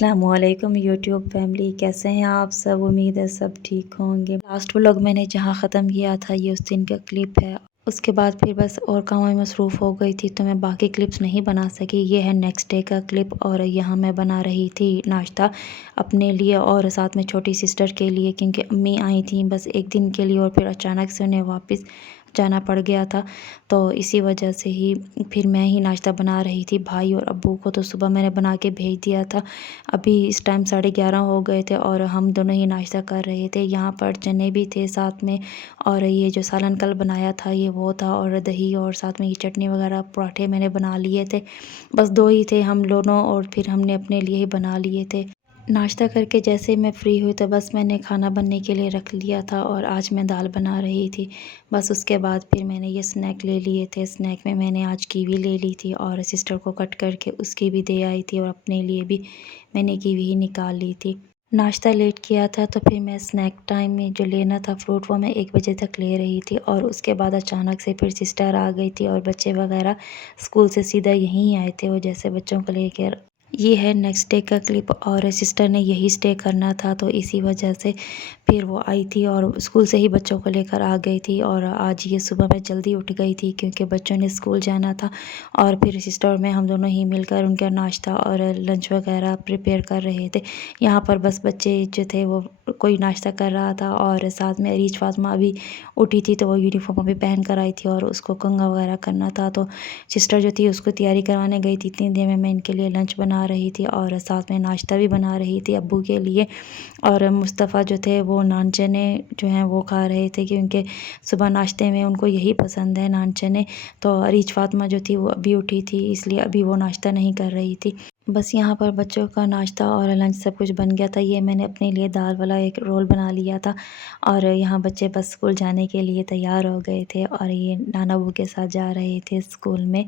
अस्सलामुअलैकुम YouTube family, कैसे हैं आप सब। उम्मीद है सब ठीक होंगे। लास्ट व्लॉग मैंने जहां ख़त्म किया था ये उस दिन का क्लिप है। उसके बाद फिर बस और काम में मसरूफ़ हो गई थी तो मैं बाकी क्लिप्स नहीं बना सकी। ये है नेक्स्ट डे का क्लिप और यहाँ मैं बना रही थी नाश्ता अपने लिए और साथ में छोटी सिस्टर के लिए, क्योंकि अम्मी आई थी बस एक दिन के लिए और फिर अचानक से उन्हें वापस जाना पड़ गया था। तो इसी वजह से ही फिर मैं ही नाश्ता बना रही थी। भाई और अब्बू को तो सुबह मैंने बना के भेज दिया था। अभी इस टाइम 11:30 हो गए थे और हम दोनों ही नाश्ता कर रहे थे। यहाँ पर चने भी थे साथ में, और ये जो सालन कल बनाया था ये वो था, और दही और साथ में ये चटनी वगैरह पराठे मैंने बना लिए थे। बस दो ही थे हम दोनों और फिर हमने अपने लिए ही बना लिए थे। नाश्ता करके जैसे ही मैं फ़्री हुई तो बस मैंने खाना बनने के लिए रख लिया था और आज मैं दाल बना रही थी। बस उसके बाद फिर मैंने ये स्नैक ले लिए थे। स्नैक में मैंने आज कीवी ले ली थी और सिस्टर को कट करके उसकी भी दे आई थी और अपने लिए भी मैंने कीवी ही निकाल ली थी। नाश्ता लेट किया था तो फिर मैं स्नैक टाइम में जो लेना था फ्रूट वो मैं 1 बजे तक ले रही थी, और उसके बाद अचानक से फिर सिस्टर आ गई थी और बच्चे वगैरह स्कूल से सीधा यहीं आए थे। वो जैसे बच्चों को लेकर, ये है नेक्स्ट डे का क्लिप, और सिस्टर ने यही स्टे करना था तो इसी वजह से फिर वो आई थी और स्कूल से ही बच्चों को लेकर आ गई थी। और आज ये सुबह मैं जल्दी उठ गई थी क्योंकि बच्चों ने स्कूल जाना था, और फिर सिस्टर और मैं हम दोनों ही मिलकर उनका नाश्ता और लंच वगैरह प्रिपेयर कर रहे थे। यहाँ पर बस बच्चे जो थे वो कोई नाश्ता कर रहा था और साथ में रीच फातिमा अभी उठी थी तो वो यूनिफॉर्म अभी पहन कर आई थी और उसको कंघा वगैरह करना था। तो सिस्टर जो थी उसको तैयारी करवाने गई थी। इतनी देर में मैं इनके लिए लंच बना रही थी और साथ में नाश्ता भी बना रही थी अब्बू के लिए। और मुस्तफ़ा जो थे वो नान चने जो हैं वो खा रहे थे क्योंकि सुबह नाश्ते में उनको यही पसंद है, नान चने। तो अरीज फातिमा जो थी वो अभी उठी थी इसलिए अभी वो नाश्ता नहीं कर रही थी। बस यहाँ पर बच्चों का नाश्ता और लंच सब कुछ बन गया था। ये मैंने अपने लिए दाल वाला एक रोल बना लिया था और यहाँ बच्चे बस स्कूल जाने के लिए तैयार हो गए थे और ये नाना बू के साथ जा रहे थे स्कूल में,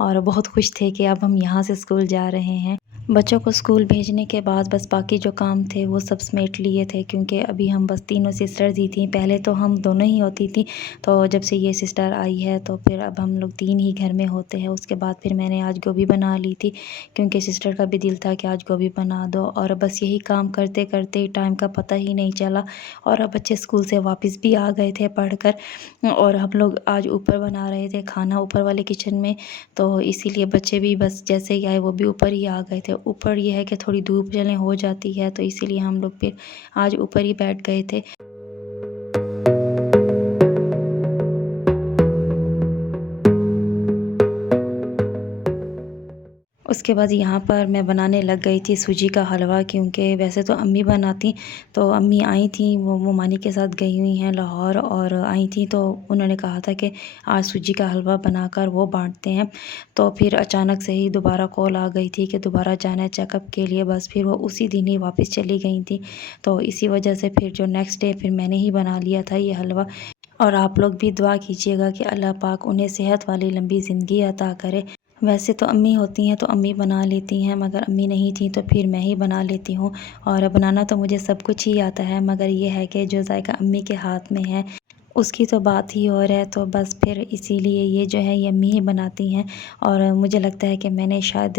और बहुत खुश थे कि अब हम यहाँ से स्कूल जा रहे हैं। बच्चों को स्कूल भेजने के बाद बस बाकी जो काम थे वो सब समेट लिए थे क्योंकि अभी हम बस तीनों सिस्टर्स ही थी। पहले तो हम दोनों ही होती थी, तो जब से ये सिस्टर आई है तो फिर अब हम लोग 3 ही घर में होते हैं। उसके बाद फिर मैंने आज गोभी बना ली थी क्योंकि सिस्टर का भी दिल था कि आज गोभी बना दो, और बस यही काम करते करते टाइम का पता ही नहीं चला। और अब बच्चे स्कूल से वापस भी आ गए थे पढ़कर, और हम लोग आज ऊपर बना रहे थे खाना ऊपर वाले किचन में। तो इसीलिए बच्चे भी बस जैसे ही आए वो भी ऊपर ही आ गए थे। ऊपर ये है कि थोड़ी धूप जलें हो जाती है तो इसीलिए हम लोग फिर आज ऊपर ही बैठ गए थे। उसके बाद यहाँ पर मैं बनाने लग गई थी सूजी का हलवा, क्योंकि वैसे तो अम्मी बनाती, तो अम्मी आई थी वो मानी के साथ गई हुई हैं लाहौर, और आई थी तो उन्होंने कहा था कि आज सूजी का हलवा बनाकर वो बांटते हैं। तो फिर अचानक से ही दोबारा कॉल आ गई थी कि दोबारा जाना है चेकअप के लिए। बस फिर वो उसी दिन ही वापस चली गई थी, तो इसी वजह से फिर जो नेक्स्ट डे फिर मैंने ही बना लिया था ये हलवा। और आप लोग भी दुआ कीजिएगा कि अल्लाह पाक उन्हें सेहत वाली लंबी ज़िंदगी अता करे। वैसे तो अम्मी होती हैं तो अम्मी बना लेती हैं, मगर अम्मी नहीं थी तो फिर मैं ही बना लेती हूँ। और बनाना तो मुझे सब कुछ ही आता है, मगर ये है कि जो जायका अम्मी के हाथ में है उसकी तो बात ही और है। तो बस फिर इसीलिए ये जो है ये अम्मी ही बनाती हैं, और मुझे लगता है कि मैंने शायद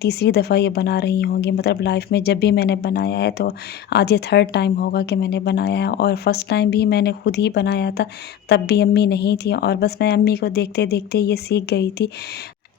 तीसरी दफ़ा ये बना रही होंगी। मतलब लाइफ में जब भी मैंने बनाया है तो आज ये थर्ड टाइम होगा कि मैंने बनाया है, और फर्स्ट टाइम भी मैंने खुद ही बनाया था, तब भी अम्मी नहीं थी और बस मैं अम्मी को देखते देखते ये सीख गई थी।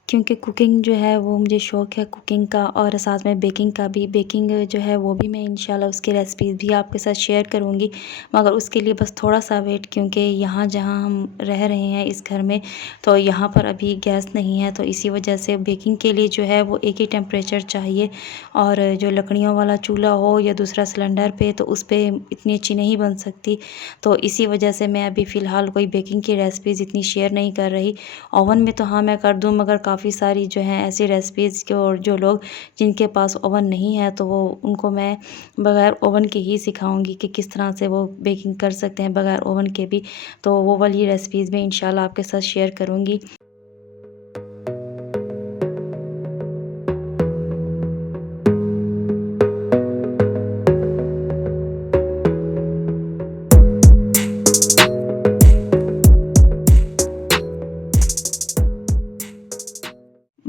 क्योंकि कुकिंग जो है वो मुझे शौक़ है कुकिंग का, और साथ में बेकिंग का भी। बेकिंग जो है वो भी मैं इंशाल्लाह उसकी रेसिपीज़ भी आपके साथ शेयर करूँगी, मगर उसके लिए बस थोड़ा सा वेट, क्योंकि यहाँ जहाँ हम रह रहे हैं इस घर में तो यहाँ पर अभी गैस नहीं है, तो इसी वजह से बेकिंग के लिए जो है वो एक ही टेम्परेचर चाहिए। और जो लकड़ियों वाला चूल्हा हो या दूसरा सिलेंडर पे तो उस पर इतनी अच्छी नहीं बन सकती। तो इसी वजह से मैं अभी फ़िलहाल कोई बेकिंग की रेसिपीज़ इतनी शेयर नहीं कर रही। ओवन में तो हाँ मैं कर दूँ, मगर काफ़ी सारी जो हैं ऐसी रेसिपीज़ के, और जो लोग जिनके पास ओवन नहीं है तो वो उनको मैं बग़ैर ओवन के ही सिखाऊंगी कि किस तरह से वो बेकिंग कर सकते हैं बग़ैर ओवन के भी। तो वो वाली रेसिपीज़ मैं इंशाल्लाह आपके साथ शेयर करूँगी।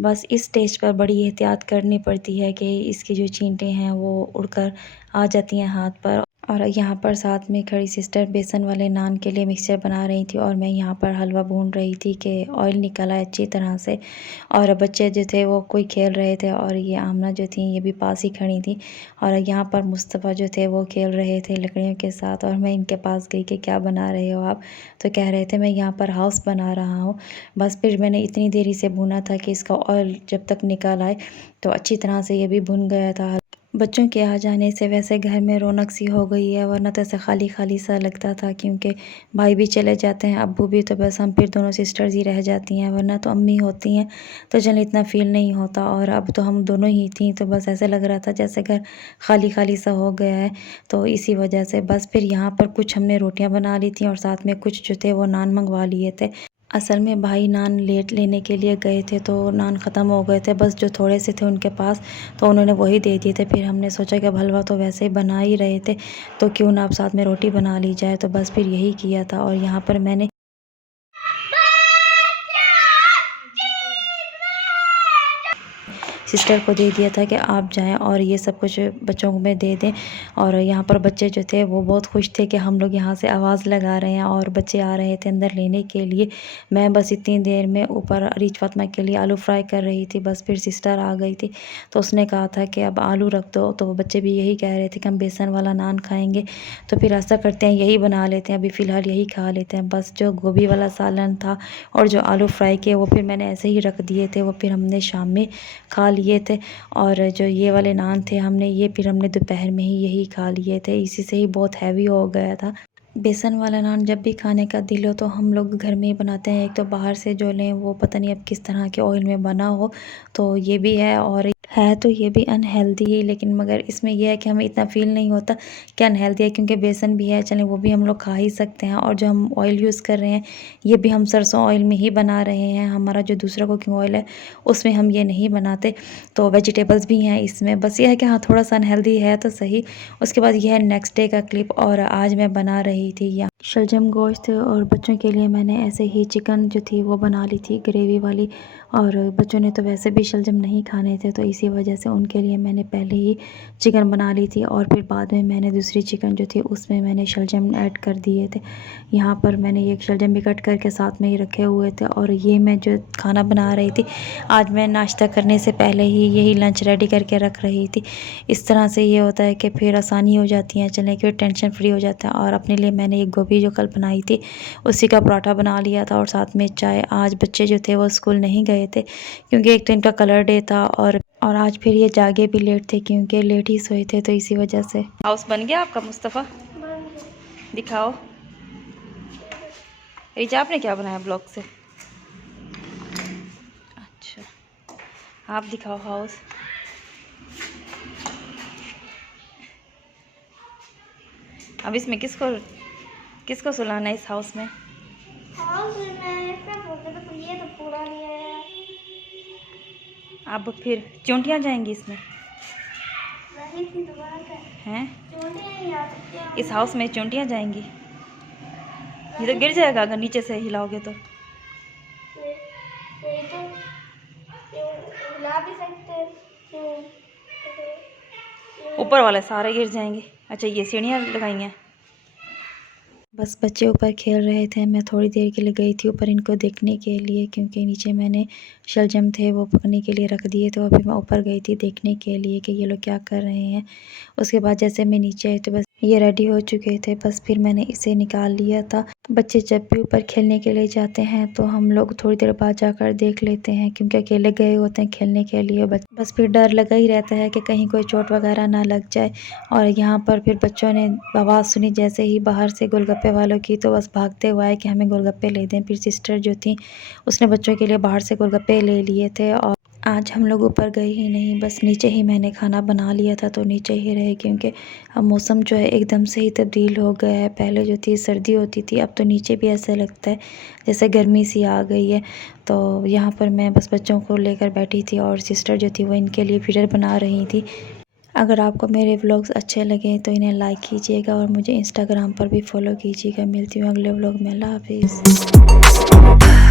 बस इस स्टेज पर बड़ी एहतियात करनी पड़ती है कि इसकी जो चींटियाँ हैं वो उड़कर आ जाती हैं हाथ पर। और यहाँ पर साथ में खड़ी सिस्टर बेसन वाले नान के लिए मिक्सचर बना रही थी और मैं यहाँ पर हलवा भून रही थी कि ऑयल निकल आए अच्छी तरह से। और बच्चे जो थे वो कोई खेल रहे थे और ये आमना जो थी ये भी पास ही खड़ी थी। और यहाँ पर मुस्तफ़ा जो थे वो खेल रहे थे लकड़ियों के साथ और मैं इनके पास गई कि क्या बना रहे हो आप। तो कह रहे थे मैं यहाँ पर हाउस बना रहा हूँ। बस फिर मैंने इतनी देरी से भुना था कि इसका ऑयल जब तक निकल आए तो अच्छी तरह से ये भी भुन गया था। बच्चों के आ जाने से वैसे घर में रौनक सी हो गई है, वरना तो ऐसा खाली खाली सा लगता था क्योंकि भाई भी चले जाते हैं, अब्बू भी, तो बस हम फिर दोनों सिस्टर्स ही रह जाती हैं। वरना तो अम्मी होती हैं तो चल इतना फ़ील नहीं होता, और अब तो हम दोनों ही थी तो बस ऐसे लग रहा था जैसे घर खाली खाली सा हो गया है। तो इसी वजह से बस फिर यहाँ पर कुछ हमने रोटियाँ बना ली थी और साथ में कुछ जो थे वो नान मंगवा लिए थे। असल में भाई नान लेट लेने के लिए गए थे तो नान ख़त्म हो गए थे, बस जो थोड़े से थे उनके पास, तो उन्होंने वही दे दिए थे। फिर हमने सोचा कि अब हलवा तो वैसे ही बना ही रहे थे तो क्यों ना अब साथ में रोटी बना ली जाए, तो बस फिर यही किया था। और यहाँ पर मैंने सिस्टर को दे दिया था कि आप जाएं और ये सब कुछ बच्चों में दे दें। और यहाँ पर बच्चे जो थे वो बहुत खुश थे कि हम लोग यहाँ से आवाज़ लगा रहे हैं और बच्चे आ रहे थे अंदर लेने के लिए। मैं बस इतनी देर में ऊपर अरीज फातिमा के लिए आलू फ्राई कर रही थी, बस फिर सिस्टर आ गई थी तो उसने कहा था कि अब आलू रख दो, तो बच्चे भी यही कह रहे थे कि हम बेसन वाला नान खाएँगे। तो फिर ऐसा करते हैं यही बना लेते हैं, अभी फ़िलहाल यही खा लेते हैं। बस जो गोभी वाला सालन था और जो आलू फ्राई किए वो फिर मैंने ऐसे ही रख दिए थे, वो फिर हमने शाम में खा लिए थे। और जो ये वाले नान थे फिर हमने दोपहर में ही यही खा लिए थे, इसी से ही बहुत हैवी हो गया था। बेसन वाला नान जब भी खाने का दिल हो तो हम लोग घर में ही बनाते हैं, एक तो बाहर से जो लें वो पता नहीं अब किस तरह के ऑयल में बना हो, तो ये भी है। और है तो ये भी अनहेल्दी ही, लेकिन मगर इसमें यह है कि हमें इतना फ़ील नहीं होता कि अनहेल्दी है क्योंकि बेसन भी है, चलें वो भी हम लोग खा ही सकते हैं। और जो हम ऑयल यूज़ कर रहे हैं ये भी हम सरसों ऑयल में ही बना रहे हैं, हमारा जो दूसरा कुकिंग ऑयल है उसमें हम ये नहीं बनाते। तो वेजिटेबल्स भी हैं इसमें, बस ये है कि हाँ थोड़ा सा अनहेल्दी है तो सही। उसके बाद यह है नेक्स्ट डे का क्लिप, और आज मैं बना रही थी यहाँ शलजम गोश्त, और बच्चों के लिए मैंने ऐसे ही चिकन जो थी वो बना ली थी ग्रेवी वाली। और बच्चों ने तो वैसे भी शलजम नहीं खाने थे तो इसी वजह से उनके लिए मैंने पहले ही चिकन बना ली थी, और फिर बाद में मैंने दूसरी चिकन जो थी उसमें मैंने शलजम ऐड कर दिए थे। यहाँ पर मैंने ये शलजम भी कट करके साथ में ही रखे हुए थे। और ये मैं जो खाना बना रही थी आज मैं नाश्ता करने से पहले ही यही लंच रेडी करके रख रही थी। इस तरह से ये होता है कि फिर आसानी हो जाती है, चलें कि टेंशन फ्री हो जाता है। और अपने लिए मैंने एक गोभी जो कल बनाई थी उसी का पराठा बना लिया था और साथ में चाय। आज बच्चे जो थे वो स्कूल नहीं गए थे क्योंकि एक तो इनका कलर डे था, और आज फिर ये जागे भी लेट थे क्योंकि लेट ही सोए थे, तो इसी वजह से। हाउस बन गया आपका मुस्तफ़ा? दिखाओ रिचा, आपने क्या बनाया ब्लॉग से? अच्छा आप दिखाओ हाउस। अब इसमें किसको किसको सुलाना है इस हाउस में? तो पूरा नहीं आया। अब फिर चूंटियाँ जाएंगी इसमें हैं? इस हाउस में चूंटियाँ जाएंगी? ये तो गिर जाएगा अगर नीचे से हिलाओगे तो। ऊपर वाले सारे गिर जाएंगे। अच्छा ये सीढ़ियाँ लगाई हैं। बस बच्चे ऊपर खेल रहे थे, मैं थोड़ी देर के लिए गई थी ऊपर इनको देखने के लिए क्योंकि नीचे मैंने शलजम थे वो पकने के लिए रख दिए थे, और फिर मैं ऊपर गई थी देखने के लिए कि ये लोग क्या कर रहे हैं। उसके बाद जैसे मैं नीचे आई तो बस ये रेडी हो चुके थे, बस फिर मैंने इसे निकाल लिया था। बच्चे जब भी ऊपर खेलने के लिए जाते हैं तो हम लोग थोड़ी देर बाद जाकर देख लेते हैं क्योंकि अकेले गए होते हैं खेलने के लिए। बस फिर डर लगा ही रहता है कि कहीं कोई चोट वगैरह ना लग जाए। और यहाँ पर फिर बच्चों ने आवाज़ सुनी जैसे ही बाहर से गोलगप्पे वालों की, तो बस भागते हुए आए कि हमें गोलगप्पे ले दें। फिर सिस्टर जो थी उसने बच्चों के लिए बाहर से गोलगप्पे ले लिए थे। और आज हम लोग ऊपर गए ही नहीं, बस नीचे ही मैंने खाना बना लिया था तो नीचे ही रहे क्योंकि अब मौसम जो है एकदम से ही तब्दील हो गया है। पहले जो थी सर्दी होती थी, अब तो नीचे भी ऐसा लगता है जैसे गर्मी सी आ गई है। तो यहाँ पर मैं बस बच्चों को लेकर बैठी थी और सिस्टर जो थी वो इनके लिए फिटर बना रही थी। अगर आपको मेरे व्लॉग्स अच्छे लगे तो इन्हें लाइक कीजिएगा और मुझे इंस्टाग्राम पर भी फॉलो कीजिएगा। मिलती हूँ अगले व्लॉग में। अल्लाह हाफिज़।